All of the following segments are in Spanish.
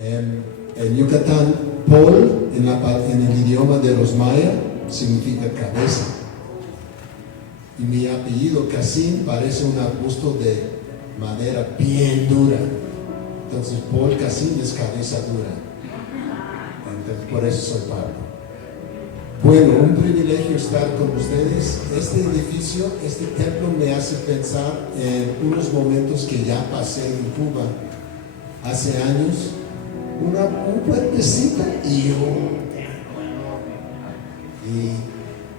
En Yucatán, Pol, en el idioma de los maya, significa cabeza. Y mi apellido, Casín, parece un arbusto de madera bien dura. Entonces, Pol Casín es cabeza dura. Entonces, por eso soy Pablo. Bueno, un privilegio estar con ustedes. Este edificio, este templo me hace pensar en unos momentos que ya pasé en Cuba hace años. Un puentecito y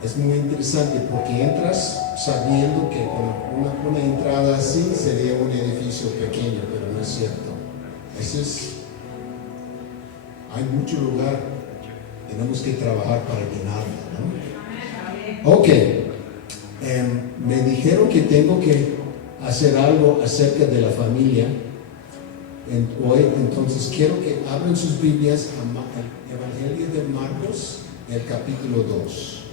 es muy interesante porque entras sabiendo que con una entrada así sería un edificio pequeño, pero no es cierto. Hay mucho lugar, tenemos que trabajar para llenarlo, ¿no? Ok, me dijeron que tengo que hacer algo acerca de la familia hoy, entonces quiero que abran sus Biblias al Evangelio de Marcos, el capítulo 2.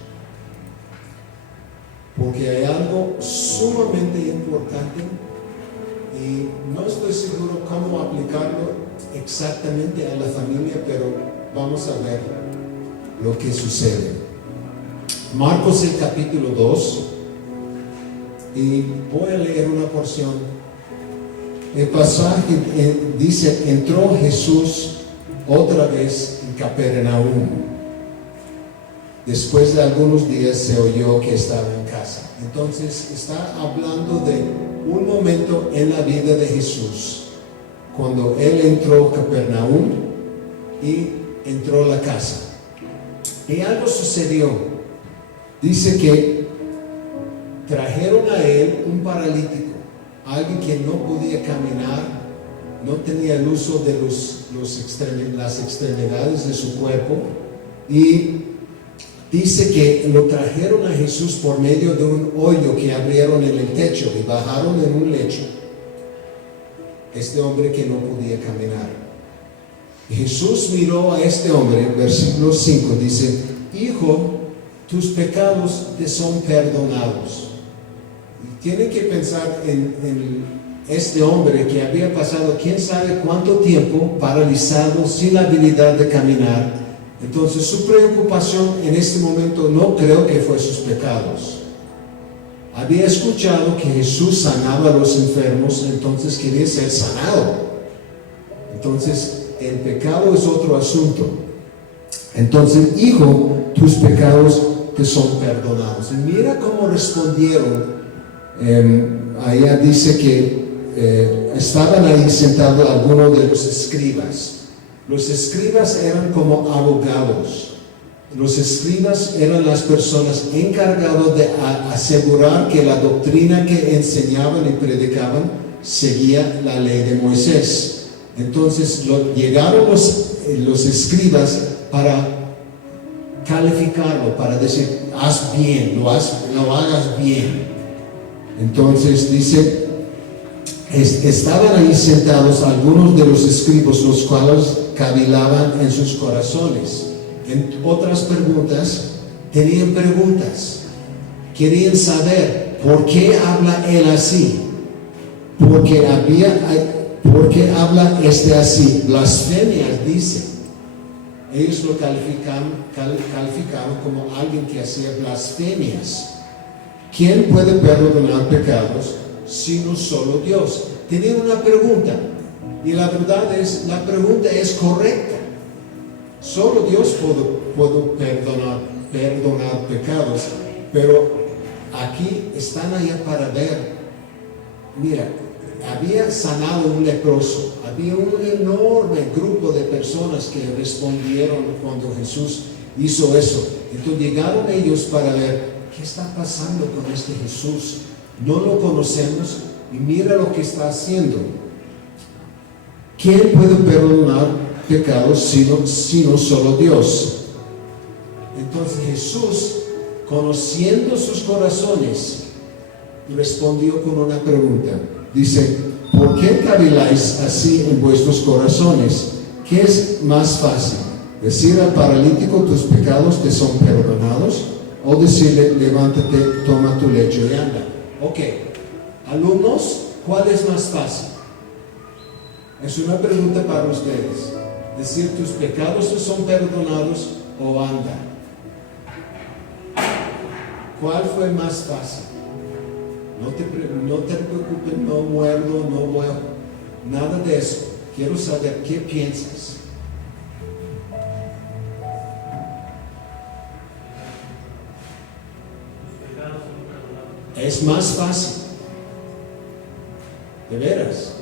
Porque hay algo sumamente importante y no estoy seguro cómo aplicarlo exactamente a la familia, pero vamos a ver lo que sucede. Marcos, el capítulo 2, y voy a leer una porción. El pasaje dice: entró Jesús otra vez en Capernaum. Después de algunos días se oyó que estaba en casa. Entonces está hablando de un momento en la vida de Jesús, cuando él entró a Capernaum y entró a la casa. Y algo sucedió. Dice que trajeron a él un paralítico, alguien que no podía caminar, no tenía el uso de las extremidades de su cuerpo, y dice que lo trajeron a Jesús por medio de un hoyo que abrieron en el techo y bajaron en un lecho este hombre que no podía caminar. Y Jesús miró a este hombre, versículo 5, dice: hijo, tus pecados te son perdonados. Tienen que pensar en este hombre que había pasado quién sabe cuánto tiempo paralizado, sin la habilidad de caminar. Entonces su preocupación en este momento no creo que fue sus pecados. Había escuchado que Jesús sanaba a los enfermos, entonces quería ser sanado. Entonces el pecado es otro asunto. Entonces, hijo, tus pecados te son perdonados. Y mira cómo respondieron. Allá dice que estaban ahí sentados algunos de los escribas. Los escribas eran como abogados. Los escribas eran las personas encargadas de asegurar que la doctrina que enseñaban y predicaban seguía la ley de Moisés. Entonces llegaron los escribas para calificarlo, para decir: haz bien, lo hagas bien. Entonces dice: estaban ahí sentados algunos de los escribas, los cuales cavilaban en sus corazones. En otras preguntas, tenían preguntas. Querían saber por qué habla él así. ¿Por qué habla así? Blasfemias, dice. Ellos lo calificaron como alguien que hacía blasfemias. ¿Quién puede perdonar pecados sino solo Dios? Tenían una pregunta, y la verdad es, la pregunta es correcta. Solo Dios puede perdonar pecados, pero aquí están allá para ver. Mira, había sanado un leproso, había un enorme grupo de personas que respondieron cuando Jesús hizo eso. Entonces llegaron ellos para ver: ¿qué está pasando con este Jesús? No lo conocemos y mira lo que está haciendo. ¿Quién puede perdonar pecados sino solo Dios? Entonces Jesús, conociendo sus corazones, respondió con una pregunta. Dice: ¿por qué caviláis así en vuestros corazones? ¿Qué es más fácil? ¿Decir al paralítico: tus pecados te son perdonados? ¿O decirle: levántate, toma tu lecho y anda? Ok, alumnos, ¿cuál es más fácil? Es una pregunta para ustedes. decir tus pecados te son perdonados o anda? ¿Cuál fue más fácil? No te preocupes, no muerdo, no voy a... Nada de eso. Quiero saber qué piensas. Es más fácil. ¿De veras?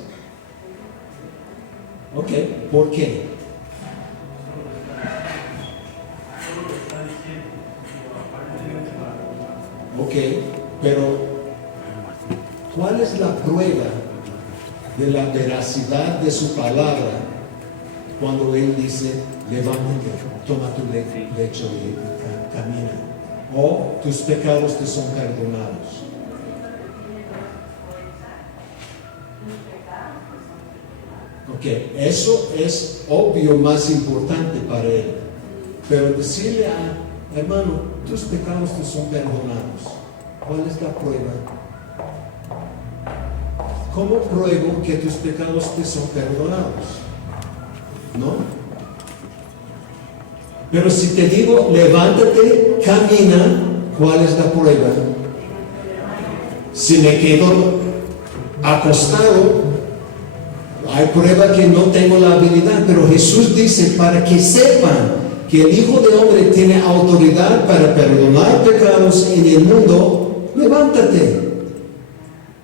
Ok, ¿por qué? Ok, pero ¿cuál es la prueba de la veracidad de su palabra cuando Él dice, levántate, toma tu lecho y camina? O tus pecados te son perdonados. Ok, eso es obvio más importante para Él. Pero decirle a hermano, tus pecados te son perdonados. ¿Cuál es la prueba? ¿Cómo pruebo que tus pecados te son perdonados? ¿No? Pero si te digo, levántate, camina, ¿cuál es la prueba? Si me quedo acostado, hay prueba que no tengo la habilidad, pero Jesús dice, para que sepan que el Hijo de Hombre tiene autoridad para perdonar pecados en el mundo, levántate.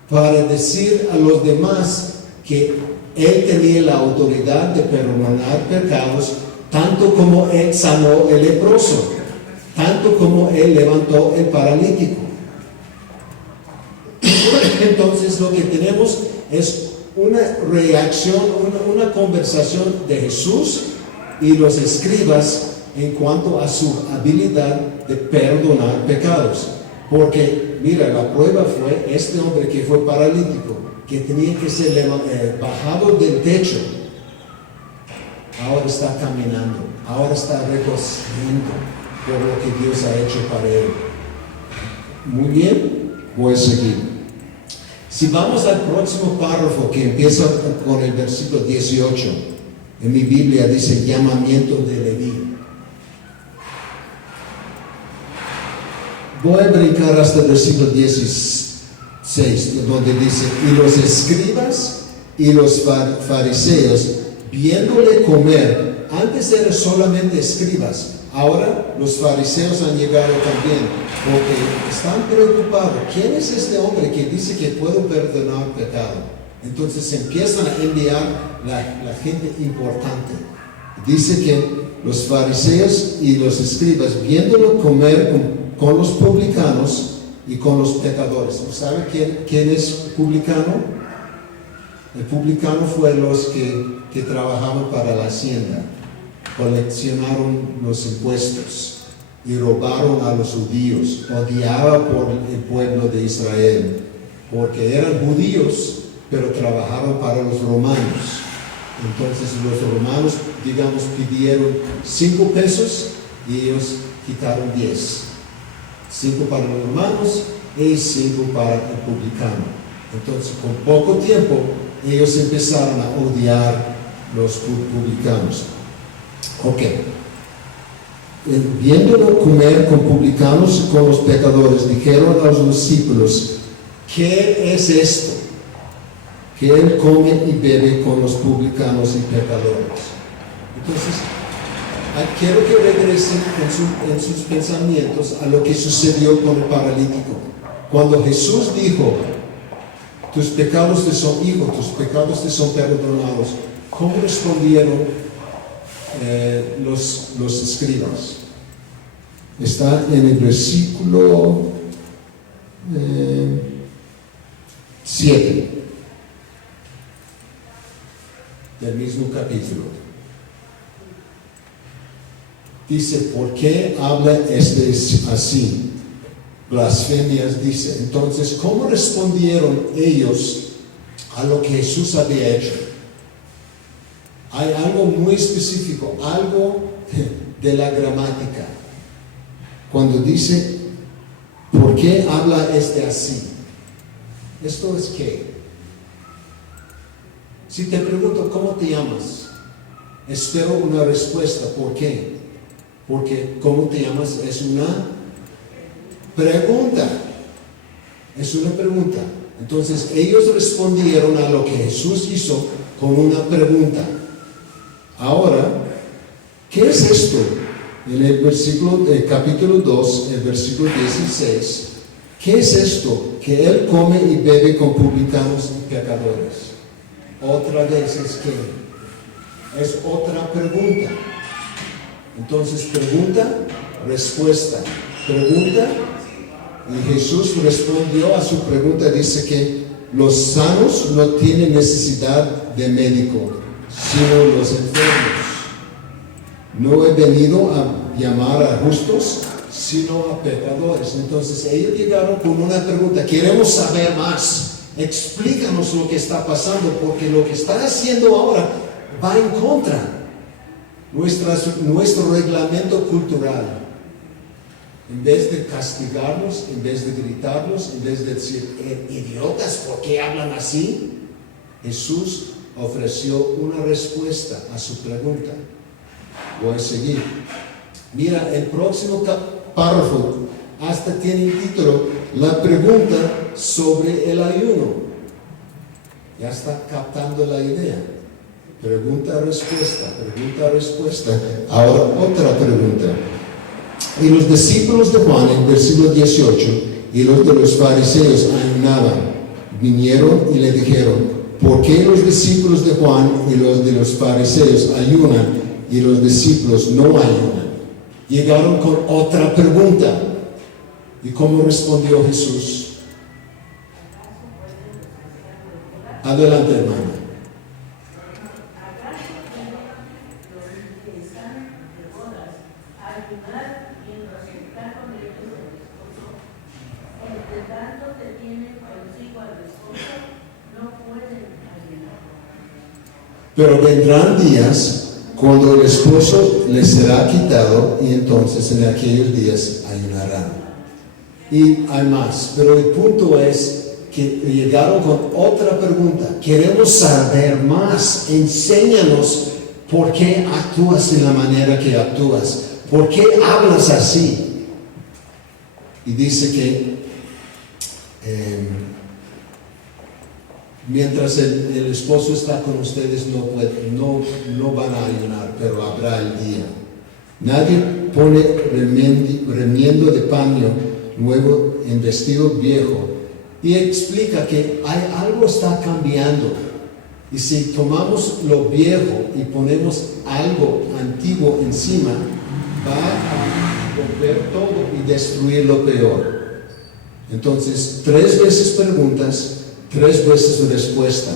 Para decir a los demás que Él tenía la autoridad de perdonar pecados, tanto como Él sanó el leproso, tanto como Él levantó el paralítico. Entonces lo que tenemos es una reacción, una conversación de Jesús y los escribas en cuanto a su habilidad de perdonar pecados. Porque, mira, la prueba fue este hombre que fue paralítico, que tenía que ser bajado del techo. Ahora está caminando, ahora está reconociendo por lo que Dios ha hecho para él. Muy bien, voy a seguir. Si vamos al próximo párrafo que empieza con el versículo 18, en mi Biblia dice llamamiento de Leví. Voy a brincar hasta el versículo 16, donde dice, y los escribas y los fariseos, viéndole comer, antes eran solamente escribas, ahora los fariseos han llegado también, porque están preocupados. ¿Quién es este hombre que dice que puedo perdonar pecado? Entonces empiezan a enviar la gente importante. Dice que los fariseos y los escribas, viéndolo comer con los publicanos y con los pecadores. ¿Sabe quién es publicano? El publicano fue los que trabajaban para la hacienda, coleccionaron los impuestos y robaron a los judíos, odiaban por el pueblo de Israel, porque eran judíos, pero trabajaban para los romanos. Entonces los romanos, digamos, pidieron 5 pesos y ellos quitaron 10. 5 para los romanos y 5 para el publicano. Entonces, con poco tiempo, ellos empezaron a odiar los publicanos. Ok. Viéndolo comer con publicanos y con los pecadores, dijeron a los discípulos, ¿qué es esto? Que él come y bebe con los publicanos y pecadores. Entonces, quiero que regresen en sus pensamientos a lo que sucedió con el paralítico. Cuando Jesús dijo, tus pecados te son hijos, tus pecados te son perdonados, ¿cómo respondieron los escribas? Está en el versículo 7 del mismo capítulo. Dice, ¿por qué habla este así? Blasfemias, dice. Entonces, ¿cómo respondieron ellos a lo que Jesús había hecho? Hay algo muy específico, algo de la gramática. Cuando dice, ¿por qué habla este así? ¿Esto es qué? Si te pregunto, ¿cómo te llamas? espero una respuesta. ¿Por qué? Porque ¿cómo te llamas? Es una pregunta. Es una pregunta. Entonces ellos respondieron a lo que Jesús hizo con una pregunta. Ahora, ¿qué es esto? En el capítulo 2, el versículo 16, ¿qué es esto? Que Él come y bebe con publicanos y pecadores. Otra vez es que es otra pregunta. Entonces pregunta, respuesta. Pregunta, y Jesús respondió a su pregunta. Dice que los sanos no tienen necesidad de médico, sino los enfermos. No he venido a llamar a justos, sino a pecadores. Entonces ellos llegaron con una pregunta. Queremos saber más. Explícanos lo que está pasando, porque lo que está haciendo ahora va en contra nuestro reglamento cultural. En vez de castigarnos, en vez de gritarnos, en vez de decir, idiotas, ¿por qué hablan así? Jesús ofreció una respuesta a su pregunta. Voy a seguir. Mira, el próximo párrafo hasta tiene el título, la pregunta sobre el ayuno. Ya está captando la idea. Pregunta, respuesta, pregunta, respuesta. Ahora otra pregunta. Y los discípulos de Juan, en versículo 18, y los de los fariseos ayunaban, vinieron y le dijeron, ¿por qué los discípulos de Juan y los de los fariseos ayunan y los discípulos no ayunan? Llegaron con otra pregunta. ¿Y cómo respondió Jesús? Adelante, hermano. Pero vendrán días cuando el esposo les será quitado, y entonces en aquellos días ayunarán. Y hay más, pero el punto es que llegaron con otra pregunta. Queremos saber más. Enséñanos por qué actúas de la manera que actúas. ¿Por qué hablas así? Y dice que mientras el esposo está con ustedes no van a ayunar, pero habrá el día. Nadie pone remiendo de paño nuevo en vestido viejo. Y explica que algo está cambiando. Y si tomamos lo viejo y ponemos algo antiguo encima, va a romper todo y destruir lo peor. Entonces, 3 veces preguntas, 3 veces respuesta.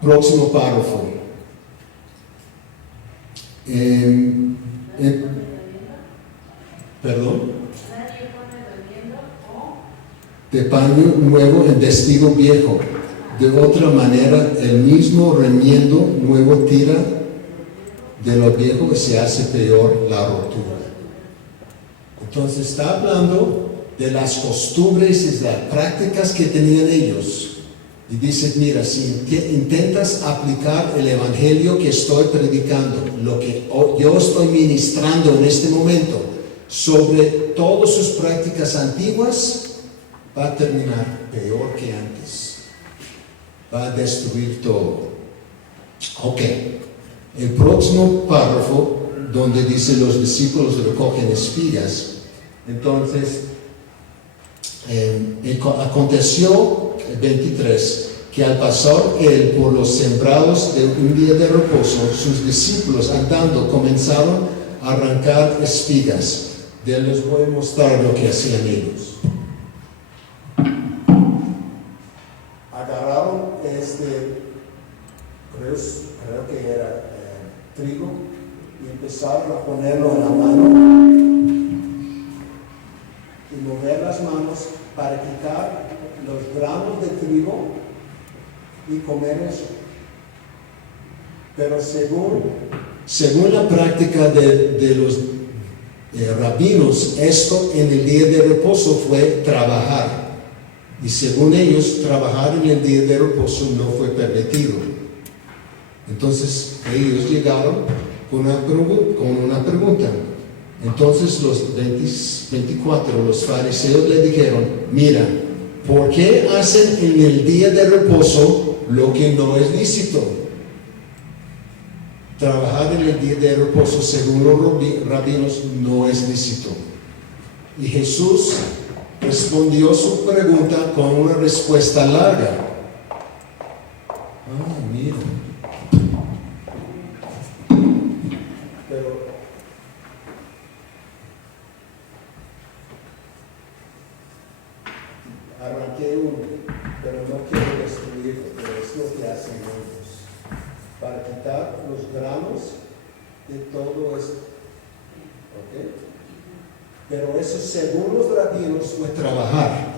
Próximo párrafo. Perdón. De paño nuevo en vestido viejo. De otra manera, el mismo remiendo nuevo tira de lo viejo y se hace peor la rotura. Entonces está hablando de las costumbres y las prácticas que tenían ellos. Y dice, mira, si intentas aplicar el evangelio que estoy predicando, lo que yo estoy ministrando en este momento, sobre todas sus prácticas antiguas, va a terminar peor que antes. Va a destruir todo. Ok. El próximo párrafo, donde dice los discípulos recogen espigas. Entonces, aconteció, 23, que al pasar él por los sembrados de un día de reposo, sus discípulos andando comenzaron a arrancar espigas. Les voy a mostrar lo que hacían ellos. Agarraron creo que era trigo, y empezaron a ponerlo en la mano y mover las manos para quitar los granos de trigo y comer eso. Pero según la práctica de los rabinos, esto en el día de reposo fue trabajar. Y según ellos, trabajar en el día de reposo no fue permitido. Entonces ellos llegaron con una pregunta. Entonces los 24, los fariseos le dijeron, mira, ¿por qué hacen en el día de reposo lo que no es lícito? Trabajar en el día de reposo según los rabinos no es lícito. Y Jesús respondió su pregunta con una respuesta larga. Mira. Pero arranqué uno, pero no quiero destruirlo, pero es lo que hacen ellos. Para quitar los granos de todo esto. ¿Ok? Pero eso según los rabinos fue trabajar.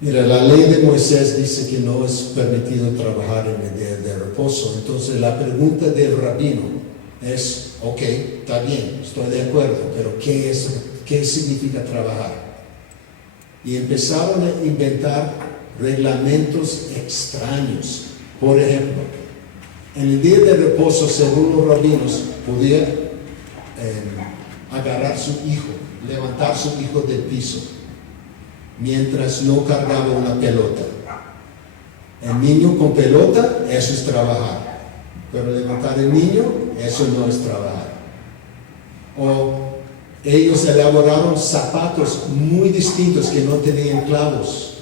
Mira, la ley de Moisés dice que no es permitido trabajar en el día de reposo. Entonces la pregunta del rabino es, ok, está bien, estoy de acuerdo, pero ¿qué significa trabajar? Y empezaron a inventar reglamentos extraños. Por ejemplo, en el día de reposo, según los rabinos, podía agarrar su hijo, levantar su hijo del piso, mientras no cargaba una pelota. El niño con pelota, eso es trabajar. Pero levantar el niño, eso no es trabajar. O ellos elaboraron zapatos muy distintos que no tenían clavos.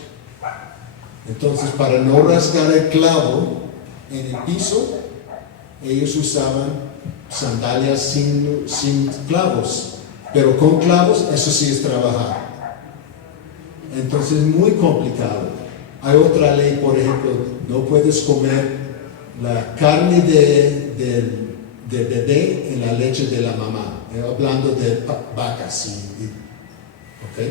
Entonces, para no rasgar el clavo en el piso, ellos usaban sandalias sin clavos. Pero con clavos, eso sí es trabajar. Entonces, es muy complicado. Hay otra ley, por ejemplo, no puedes comer la carne de bebé en la leche de la mamá. Hablando de vacas. ¿Ok?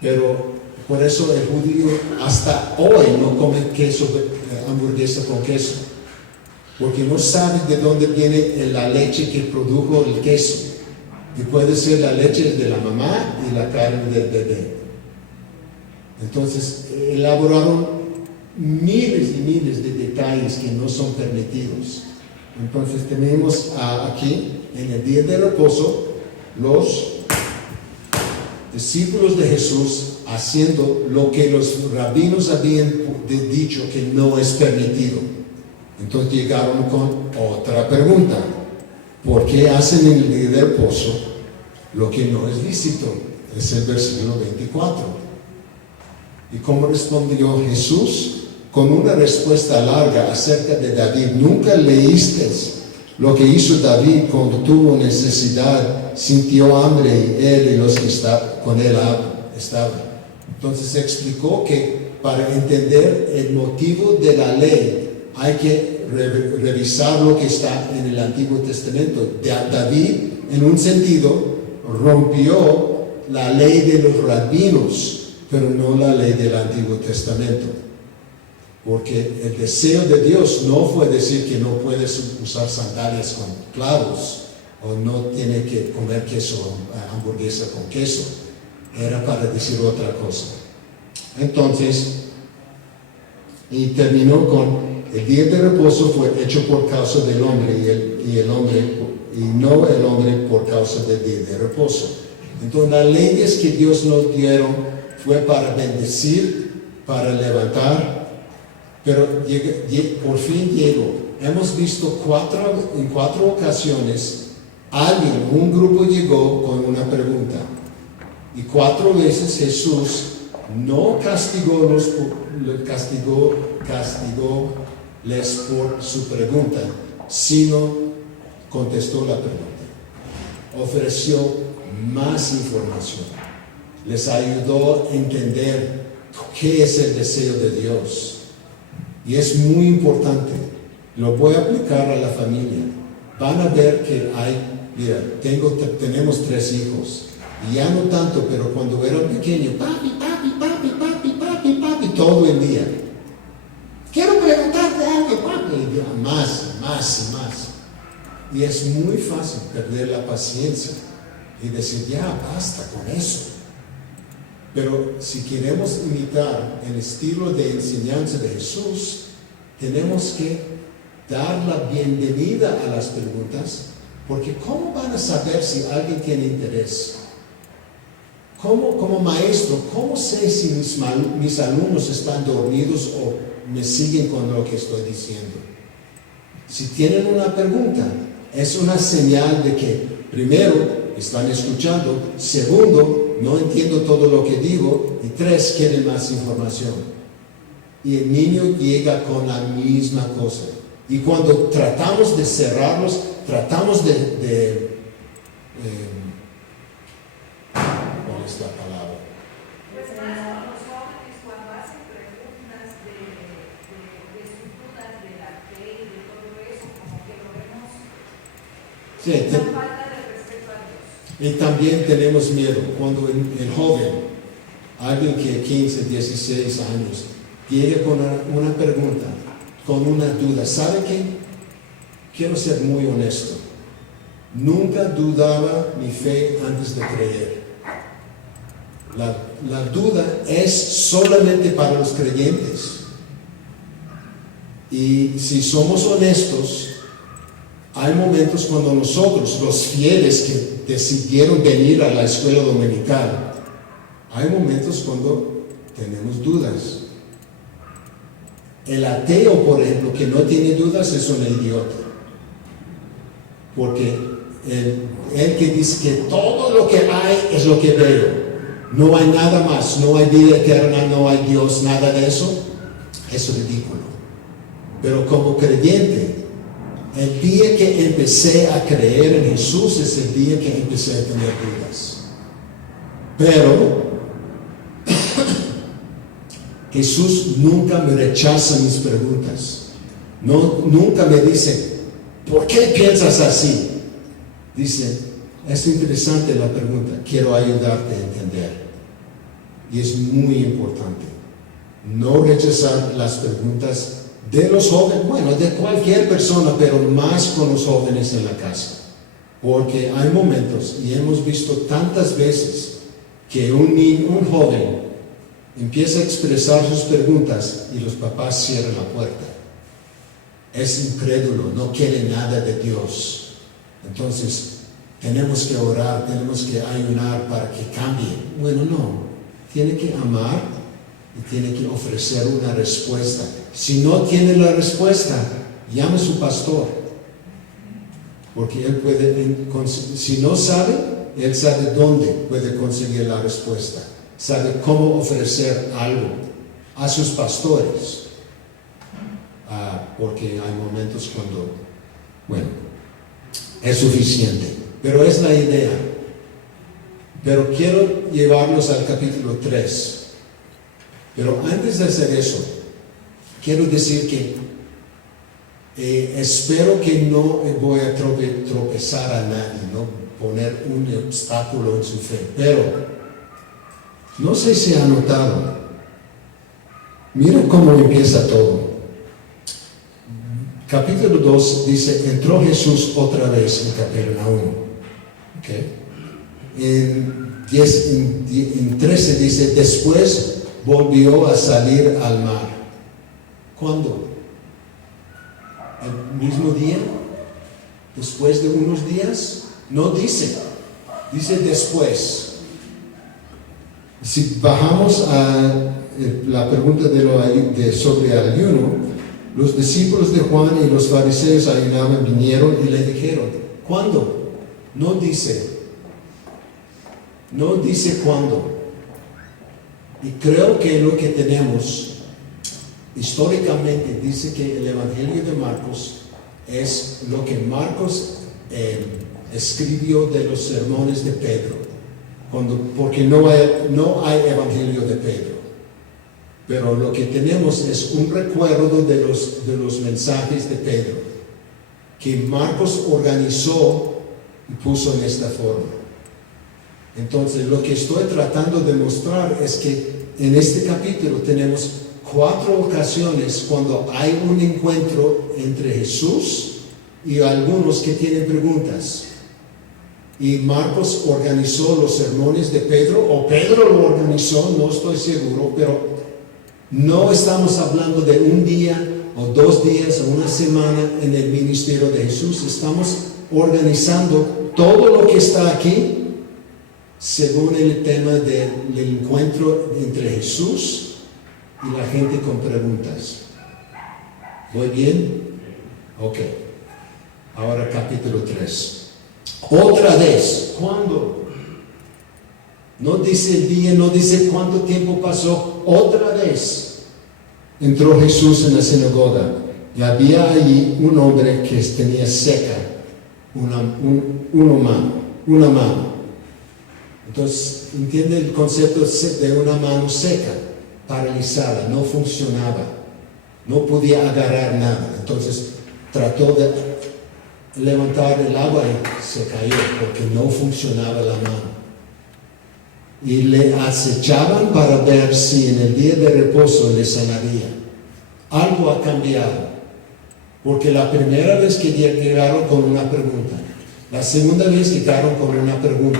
Pero por eso el judío hasta hoy no come queso, hamburguesa con queso, porque no sabe de dónde viene la leche que produjo el queso. Y puede ser la leche de la mamá y la carne del bebé. Entonces, elaboraron miles y miles de detalles que no son permitidos. Entonces, tenemos aquí, en el día de reposo, los discípulos de Jesús haciendo lo que los rabinos habían dicho que no es permitido. Entonces llegaron con otra pregunta. ¿Por qué hacen en el día de reposo lo que no es lícito? Es el versículo 24. ¿Y cómo respondió Jesús? Con una respuesta larga acerca de David. ¿Nunca leíste lo que hizo David cuando tuvo necesidad, sintió hambre y él y los que con él estaban? Entonces explicó que para entender el motivo de la ley hay que revisar lo que está en el Antiguo Testamento. David, en un sentido, rompió la ley de los rabinos, pero no la ley del Antiguo Testamento. Porque el deseo de Dios no fue decir que no puedes usar sandalias con clavos o no tiene que comer queso, hamburguesa con queso. Era para decir otra cosa. Entonces, y terminó con el día de reposo fue hecho por causa del hombre y no el hombre por causa del día de reposo. Entonces las leyes que Dios nos dieron fue para bendecir, para levantar, pero por fin llegó. Hemos visto en cuatro ocasiones un grupo llegó con una pregunta. Y 4 veces Jesús no castigóles por su pregunta, sino contestó la pregunta. Ofreció más información. Les ayudó a entender qué es el deseo de Dios. Y es muy importante. Lo voy a aplicar a la familia. Van a ver que tenemos 3 hijos. Y ya no tanto, pero cuando eran pequeños, papi, todo el día. Quiero preguntarte algo, papi. Y más. Y es muy fácil perder la paciencia y decir, ya, basta con eso. Pero si queremos imitar el estilo de enseñanza de Jesús, tenemos que dar la bienvenida a las preguntas, porque ¿cómo van a saber si alguien tiene interés? Como maestro, ¿cómo sé si mis alumnos están dormidos o me siguen con lo que estoy diciendo? Si tienen una pregunta, es una señal de que, primero, están escuchando, segundo, no entiendo todo lo que digo, y tres, quieren más información. Y el niño llega con la misma cosa. Y cuando tratamos de cerrarlos, tratamos de ¿cuál es la palabra? Pues más con los jóvenes cuando hacen preguntas de sus dudas de la fe y de todo eso, como que lo vemos una falta de respeto a Dios. Y también tenemos miedo cuando el joven, alguien que 15, 16 años, llega con una pregunta, con una duda. ¿Sabe qué? Quiero ser muy honesto. Nunca dudaba mi fe antes de creer. La duda es solamente para los creyentes. Y si somos honestos, hay momentos cuando nosotros, los fieles que decidieron venir a la escuela dominical, hay momentos cuando tenemos dudas. El ateo, por ejemplo, que no tiene dudas es un idiota. Porque el que dice que todo lo que hay es lo que veo, no hay nada más, no hay vida eterna, no hay Dios, nada de eso, es ridículo. Pero como creyente, el día que empecé a creer en Jesús es el día que empecé a tener dudas. Pero Jesús nunca me rechaza mis preguntas. Nunca me dice, ¿por qué piensas así? Dice, es interesante la pregunta, quiero ayudarte a entender. Y es muy importante no rechazar las preguntas de los jóvenes, bueno, de cualquier persona, pero más con los jóvenes en la casa. Porque hay momentos, y hemos visto tantas veces, que un joven empieza a expresar sus preguntas y los papás cierran la puerta. Es incrédulo, no quiere nada de Dios. Entonces, tenemos que orar, tenemos que ayunar para que cambie. Bueno, no. Tiene que amar y tiene que ofrecer una respuesta. Si no tiene la respuesta, llame a su pastor. Porque él puede, si no sabe, él sabe dónde puede conseguir la respuesta. Sabe cómo ofrecer algo a sus pastores. Porque hay momentos cuando, bueno, es suficiente. Pero es la idea. Pero quiero llevarlos al capítulo 3. Pero antes de hacer eso, quiero decir que espero que no voy a tropezar a nadie, no poner un obstáculo en su fe. Pero no sé si han notado. Miren cómo empieza todo. Capítulo 2 dice, entró Jesús otra vez en Capernaum. ¿Okay? En 13 dice, después volvió a salir al mar. ¿Cuándo? ¿El mismo día? ¿Después de unos días? No dice. Dice después. Si bajamos a la pregunta sobre ayuno, los discípulos de Juan y los fariseos ayunaban, vinieron y le dijeron, ¿cuándo? No dice cuándo. Y creo que lo que tenemos históricamente dice que el Evangelio de Marcos es lo que Marcos escribió de los sermones de Pedro, porque no hay Evangelio de Pedro. Pero lo que tenemos es un recuerdo de los mensajes de Pedro, que Marcos organizó y puso en esta forma. Entonces, lo que estoy tratando de mostrar es que en este capítulo tenemos 4 ocasiones cuando hay un encuentro entre Jesús y algunos que tienen preguntas. Y Marcos organizó los sermones de Pedro, o Pedro lo organizó, no estoy seguro, pero no estamos hablando de un día o 2 días o una semana en el ministerio de Jesús. Estamos organizando todo lo que está aquí según el tema del encuentro entre Jesús y la gente con preguntas. ¿Voy bien? Ok. Ahora capítulo 3. Otra vez. ¿Cuándo? No dice el día, no dice cuánto tiempo pasó. Otra vez entró Jesús en la sinagoga y había allí un hombre que tenía seca una mano. Entonces, entiende el concepto de una mano seca, paralizada, no funcionaba, no podía agarrar nada. Entonces, trató de levantar el agua y se cayó porque no funcionaba la mano. Y le acechaban para ver si en el día de reposo le sanaría. Algo ha cambiado, porque la primera vez que llegaron con una pregunta, la segunda vez llegaron con una pregunta,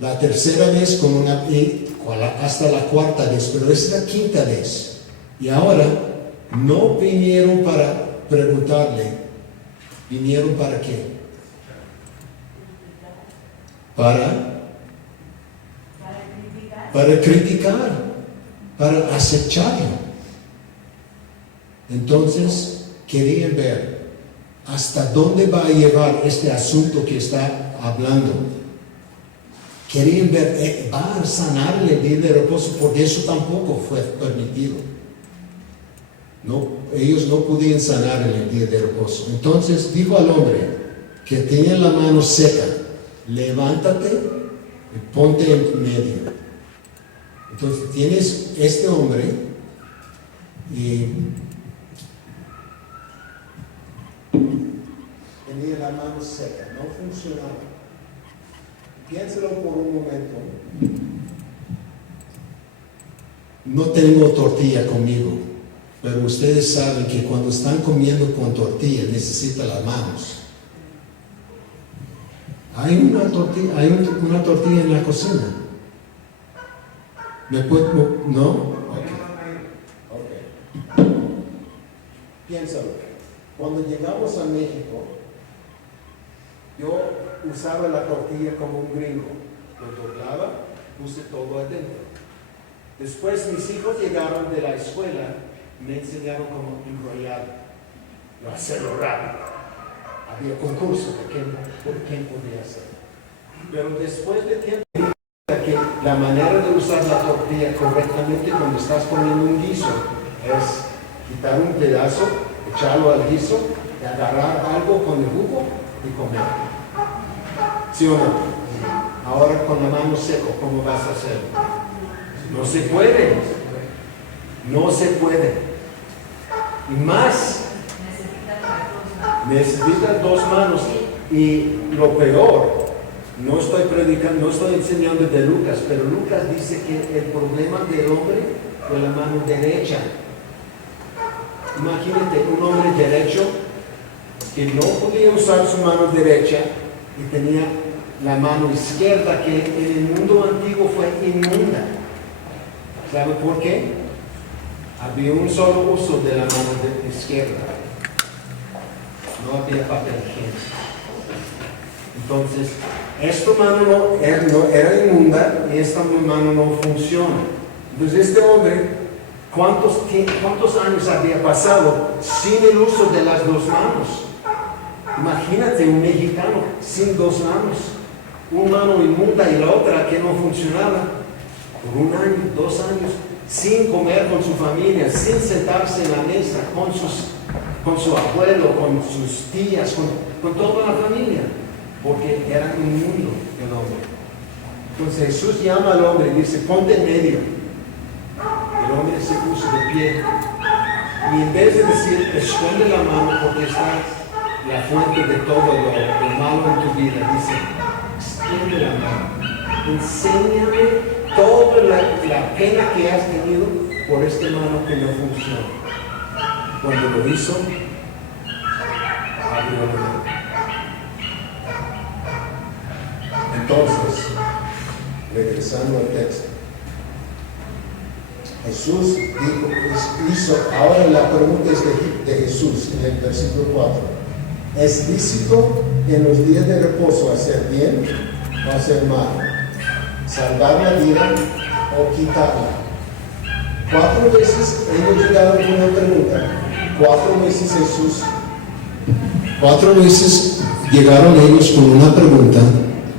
la tercera vez con una, y hasta la cuarta vez, pero es la quinta vez. Y ahora no vinieron para preguntarle, vinieron para qué? Para criticar, para acecharlo. Entonces querían ver hasta dónde va a llevar este asunto que está hablando. Querían ver, va a sanarle el día de reposo, porque eso tampoco fue permitido. No, ellos no podían sanar en el día de reposo. Entonces dijo al hombre que tenía la mano seca, levántate y ponte en medio. Entonces tienes este hombre y tenía la mano seca, no funcionaba. Piénselo por un momento. No tengo tortilla conmigo, pero ustedes saben que cuando están comiendo con tortilla necesitan las manos. Hay una tortilla en la cocina. ¿Me puedo? ¿No? Ok. Piénsalo. Cuando llegamos a México, yo usaba la tortilla como un gringo. Lo doblaba, puse todo adentro. Después mis hijos llegaron de la escuela, me enseñaron cómo enrollar, hacerlo rápido. Había concurso de quién podía hacer. Pero después de tiempo, que la manera de usar la tortilla correctamente cuando estás comiendo un guiso es quitar un pedazo, echarlo al guiso, y agarrar algo con el jugo y comer. ¿Sí o no? Ahora con la mano seca, ¿cómo vas a hacer? No se puede. No se puede. Y más, necesitas 2 manos. Y lo peor, no estoy predicando, no estoy enseñando de Lucas, pero Lucas dice que el problema del hombre fue la mano derecha. Imagínate un hombre derecho que no podía usar su mano derecha y tenía la mano izquierda, que en el mundo antiguo fue inmunda. ¿Sabe por qué? Había un solo uso de la mano izquierda. No había papel higiénico. Entonces, esta mano no era inmunda y esta mano no funciona. Entonces, este hombre, ¿cuántos años había pasado sin el uso de las 2 manos? Imagínate un mexicano sin 2 manos, una mano inmunda y la otra que no funcionaba, por 1 año, 2 años, sin comer con su familia, sin sentarse en la mesa con su abuelo, con sus tías, con toda la familia, porque era inmundo el hombre. Entonces Jesús llama al hombre y dice, ponte en medio. El hombre se puso de pie y en vez de decir, esconde la mano porque está la fuente de todo lo malo en tu vida, dice, extiende la mano, enséñame toda la pena que has tenido por esta mano que no funciona. Cuando lo hizo, abrió la mano. Entonces, regresando al texto, Jesús hizo, ahora la pregunta es de Jesús en el versículo 4. ¿Es lícito en los días de reposo hacer bien o hacer mal? ¿Salvar la vida o quitarla? 4 veces ellos llegaron con una pregunta. 4 veces llegaron ellos con una pregunta.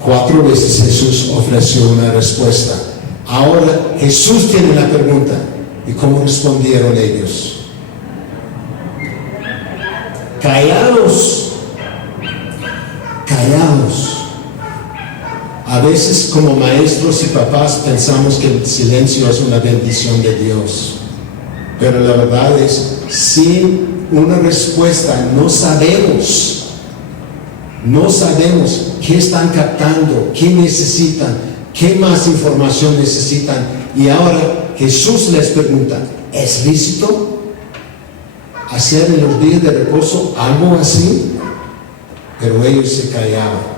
4 veces Jesús ofreció una respuesta. Ahora Jesús tiene la pregunta. ¿Y cómo respondieron ellos? Callados. Callados. A veces como maestros y papás pensamos que el silencio es una bendición de Dios. Pero la verdad es, sin una respuesta no sabemos qué están captando, qué necesitan, qué más información necesitan. Y ahora Jesús les pregunta, ¿es lícito hacer en los días de reposo algo así? Pero ellos se callaban.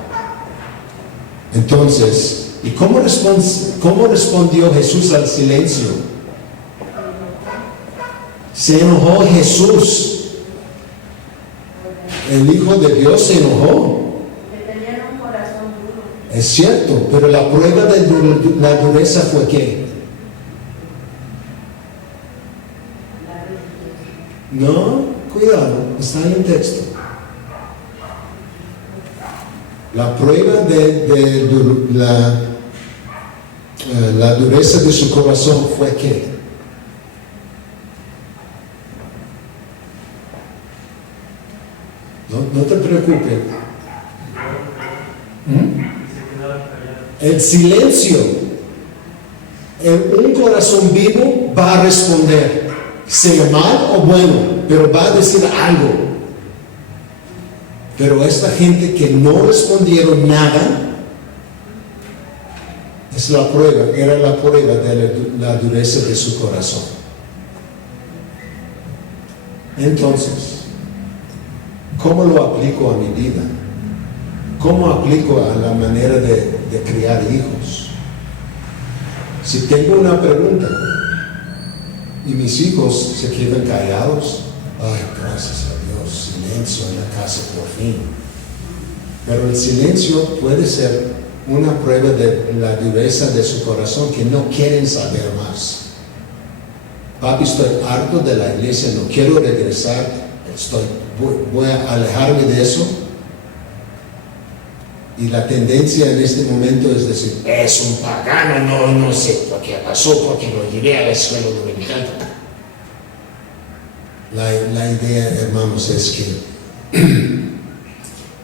Entonces, ¿y cómo respondió Jesús al silencio? Se enojó Jesús. El Hijo de Dios se enojó. Que tenían un corazón duro. Es cierto, pero la prueba de la dureza fue ¿qué? No, cuidado, está en el texto. La prueba de la dureza de su corazón fue ¿qué? No te preocupes. El silencio. Un corazón vivo va a responder, sea mal o bueno, pero va a decir algo. Pero esta gente que no respondieron nada, es la prueba, era la prueba de la dureza de su corazón. Entonces, ¿cómo lo aplico a mi vida? ¿Cómo aplico a la manera de criar hijos? Si tengo una pregunta y mis hijos se quedan callados, ay, gracias a Dios, silencio en la casa por fin. Pero el silencio puede ser una prueba de la dureza de su corazón, que no quieren saber más. Papi, estoy harto de la iglesia, no quiero regresar, voy a alejarme de eso. Y la tendencia en este momento es decir, es un pagano, no sé por qué pasó, porque lo llevé a la escuela dominical. La idea, hermanos, es que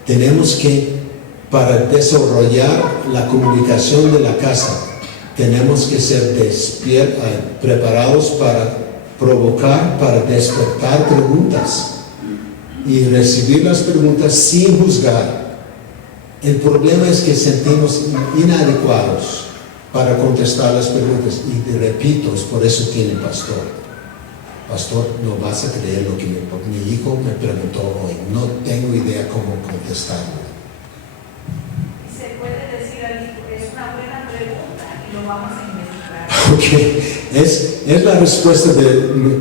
tenemos que, para desarrollar la comunicación de la casa, tenemos que ser preparados para provocar, para despertar preguntas y recibir las preguntas sin juzgar. El problema es que sentimos inadecuados para contestar las preguntas. Y repito, por eso tiene pastor. Pastor, no vas a creer lo que mi hijo me preguntó hoy. No tengo idea cómo contestarlo. Se puede decir al hijo, es una buena pregunta y lo vamos a investigar. Ok, es la respuesta de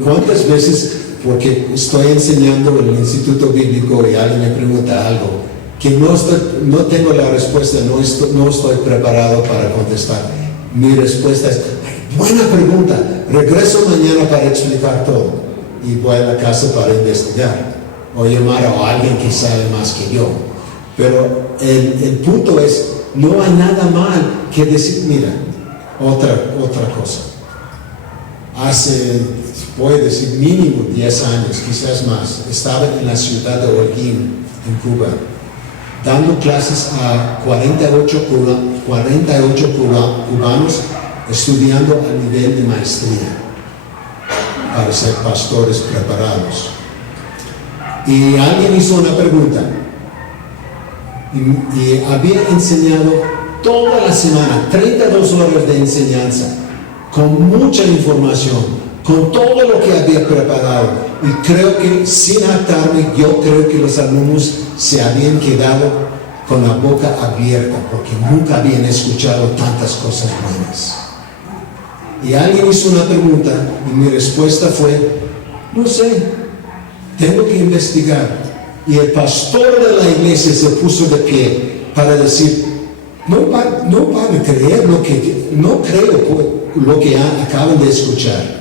cuántas veces, porque estoy enseñando en el instituto bíblico y alguien me pregunta algo que no tengo la respuesta, no estoy preparado para contestar. Mi respuesta es, buena pregunta, regreso mañana para explicar todo y voy a la casa para investigar o llamar a alguien que sabe más que yo. Pero el punto es, no hay nada mal que decir. Mira, otra cosa. Voy a decir mínimo 10 años, quizás más, estaba en la ciudad de Holguín, en Cuba, dando clases a 48 cubanos estudiando a nivel de maestría para ser pastores preparados. Y alguien hizo una pregunta y había enseñado toda la semana, 32 horas de enseñanza, con mucha información, con todo lo que había preparado. Y creo que, sin hartarme, yo creo que los alumnos se habían quedado con la boca abierta porque nunca habían escuchado tantas cosas buenas. Y alguien hizo una pregunta y mi respuesta fue, no sé, tengo que investigar. Y el pastor de la iglesia se puso de pie para decir, no van a creer no creo lo que acaban de escuchar.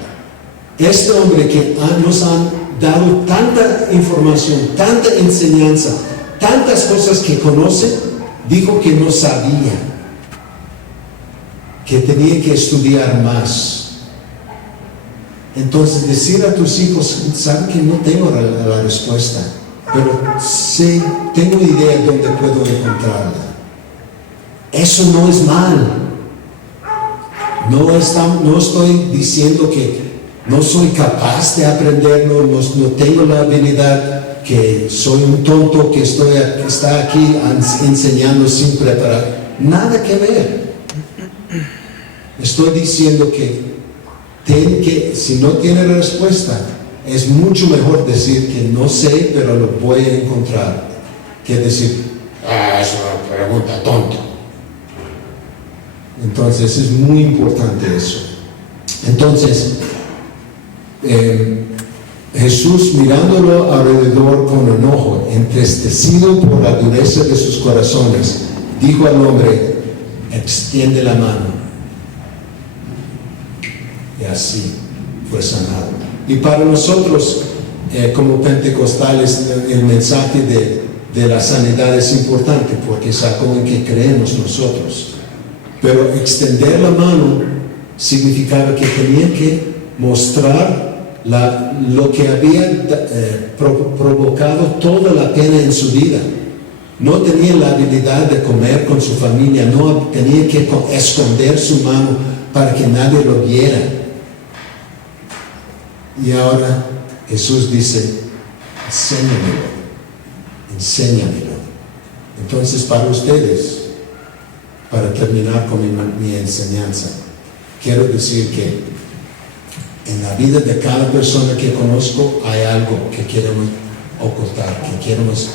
Este hombre que nos han dado tanta información, tanta enseñanza, tantas cosas que conoce, dijo que no sabía, que tenía que estudiar más. Entonces decir a tus hijos, saben que no tengo la respuesta, pero sí tengo idea de dónde puedo encontrarla. Eso no es mal. No estoy diciendo que no soy capaz de aprenderlo, no tengo la habilidad, que soy un tonto que está aquí enseñando sin preparar. Nada que ver. Estoy diciendo que si no tiene respuesta, es mucho mejor decir que no sé, pero lo voy a encontrar, que decir, es una pregunta tonta. Entonces es muy importante eso. Entonces, Jesús, mirándolo alrededor con enojo, entristecido por la dureza de sus corazones, dijo al hombre, extiende la mano. Y así fue sanado. Y para nosotros, como pentecostales, el mensaje de la sanidad es importante, porque es algo en que creemos nosotros. Pero extender la mano significaba que tenía que mostrar lo que había provocado toda la pena en su vida. No tenía la habilidad de comer con su familia, no tenía que esconder su mano para que nadie lo viera. Y ahora Jesús dice, enséñamelo. Entonces, para ustedes, para terminar con mi enseñanza, quiero decir que en la vida de cada persona que conozco hay algo que queremos ocultar, que queremos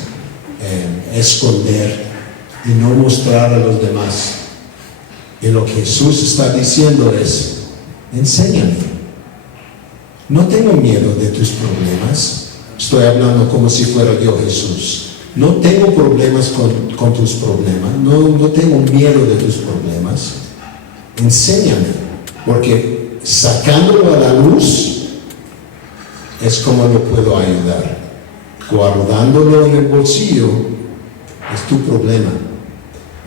esconder y no mostrar a los demás. Y lo que Jesús está diciendo es, enséñame. No tengo miedo de tus problemas. Estoy hablando como si fuera yo Jesús. No tengo problemas con tus problemas. No tengo miedo de tus problemas. Enséñame. Porque sacándolo a la luz es como lo puedo ayudar. Guardándolo en el bolsillo es tu problema.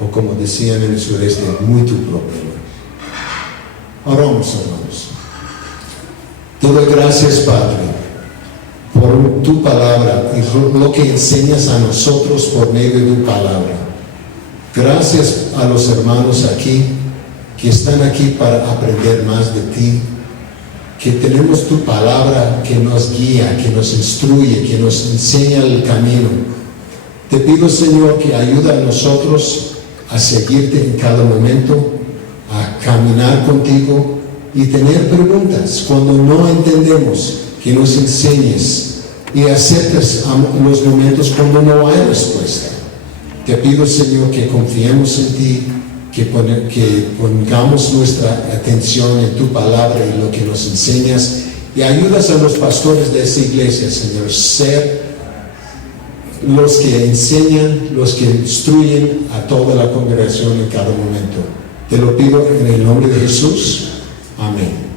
O como decían en el sureste, muy tu problema. Oramos, hermanos. Te doy gracias, Padre, por tu palabra y lo que enseñas a nosotros por medio de tu palabra. Gracias a los hermanos aquí que están aquí para aprender más de ti, que tenemos tu palabra que nos guía, que nos instruye, que nos enseña el camino. Te pido, Señor, que ayude a nosotros a seguirte en cada momento, a caminar contigo y tener preguntas cuando no entendemos, que nos enseñes y aceptes los momentos cuando no hay respuesta. Te pido, Señor, que confiemos en ti, que pongamos nuestra atención en tu palabra y lo que nos enseñas, y ayudas a los pastores de esta iglesia, Señor, ser los que enseñan, los que instruyen a toda la congregación en cada momento. Te lo pido en el nombre de Jesús. Amén.